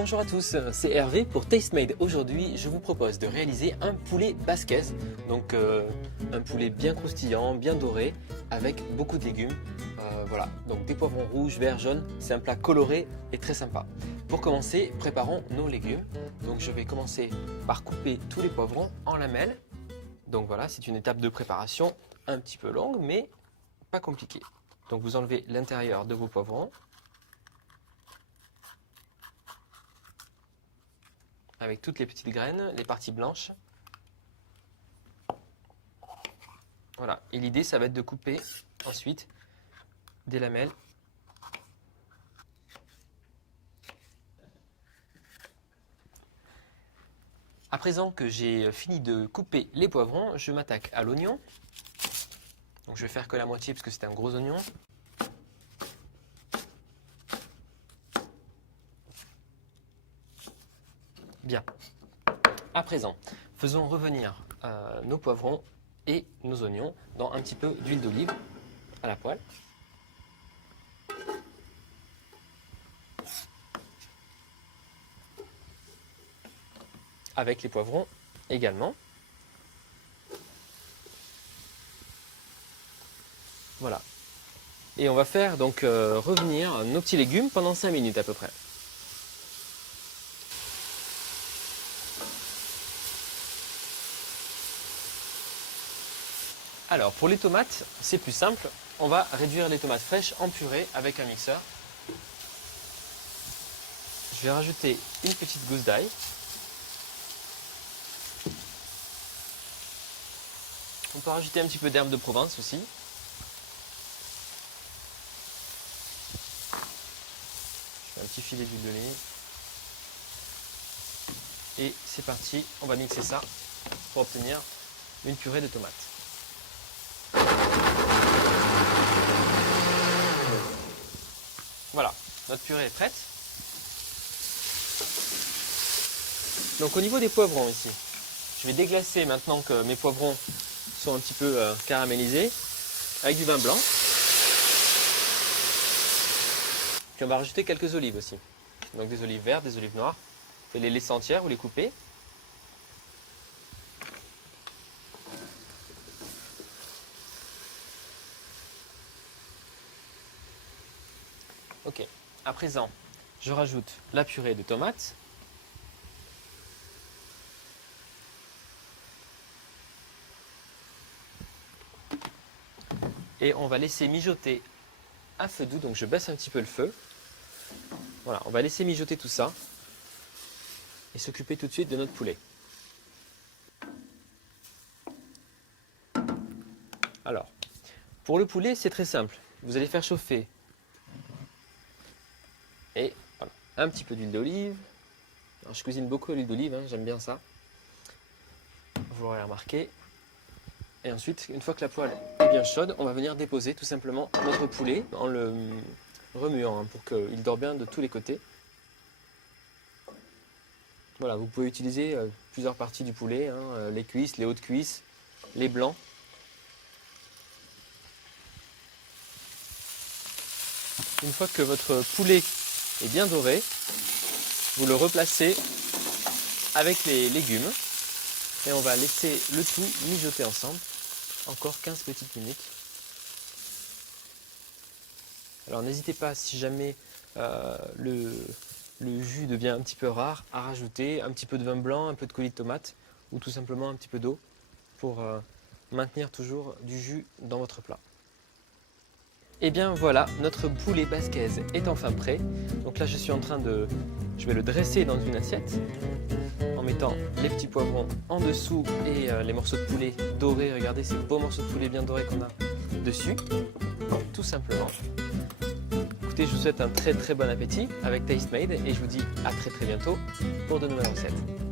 Bonjour à tous, c'est Hervé pour Tastemade. Aujourd'hui, je vous propose de réaliser un poulet basquez, donc un poulet bien croustillant, bien doré, avec beaucoup de légumes. Voilà, donc des poivrons rouges, verts, jaunes, c'est un plat coloré et très sympa. Pour commencer, préparons nos légumes. Donc je vais commencer par couper tous les poivrons en lamelles. Donc voilà, c'est une étape de préparation un petit peu longue, mais pas compliquée. Donc vous enlevez l'intérieur de vos poivrons, avec toutes les petites graines, les parties blanches. Voilà, et l'idée ça va être de couper ensuite des lamelles. À présent que j'ai fini de couper les poivrons, je m'attaque à l'oignon. Donc je vais faire que la moitié parce que c'est un gros oignon. Bien. À présent, faisons revenir nos poivrons et nos oignons dans un petit peu d'huile d'olive à la poêle. Avec les poivrons également. Voilà. Et on va faire donc revenir nos petits légumes pendant 5 minutes à peu près. Alors pour les tomates, c'est plus simple. On va réduire les tomates fraîches en purée avec un mixeur. Je vais rajouter une petite gousse d'ail. On peut rajouter un petit peu d'herbe de Provence aussi. Je fais un petit filet d'huile d'olive. Et c'est parti, on va mixer ça pour obtenir une purée de tomates. Voilà, notre purée est prête. Donc au niveau des poivrons ici, je vais déglacer maintenant que mes poivrons sont un petit peu caramélisés avec du vin blanc. Puis on va rajouter quelques olives aussi. Donc des olives vertes, des olives noires. Vous pouvez les laisser entières ou les couper. Ok, à présent, je rajoute la purée de tomates. Et on va laisser mijoter à feu doux, donc je baisse un petit peu le feu. Voilà, on va laisser mijoter tout ça et s'occuper tout de suite de notre poulet. Alors, pour le poulet, c'est très simple. Vous allez faire chauffer et voilà, un petit peu d'huile d'olive. Alors, je cuisine beaucoup à l'huile d'olive, hein, j'aime bien ça. Vous l'aurez remarqué. Et ensuite, une fois que la poêle est bien chaude, on va venir déposer tout simplement notre poulet en le remuant pour qu'il dore bien de tous les côtés. Voilà, vous pouvez utiliser plusieurs parties du poulet, hein, les cuisses, les hautes cuisses, les blancs. Une fois que votre poulet est bien doré, vous le replacez avec les légumes et on va laisser le tout mijoter ensemble, encore 15 petites minutes. Alors n'hésitez pas, si jamais le jus devient un petit peu rare, à rajouter un petit peu de vin blanc, un peu de coulis de tomate ou tout simplement un petit peu d'eau pour maintenir toujours du jus dans votre plat. Et bien voilà, notre poulet basquez est enfin prêt. Donc là je vais le dresser dans une assiette en mettant les petits poivrons en dessous et les morceaux de poulet dorés. Regardez ces beaux morceaux de poulet bien dorés qu'on a dessus, tout simplement. Écoutez, je vous souhaite un très très bon appétit avec Tastemade et je vous dis à très très bientôt pour de nouvelles recettes.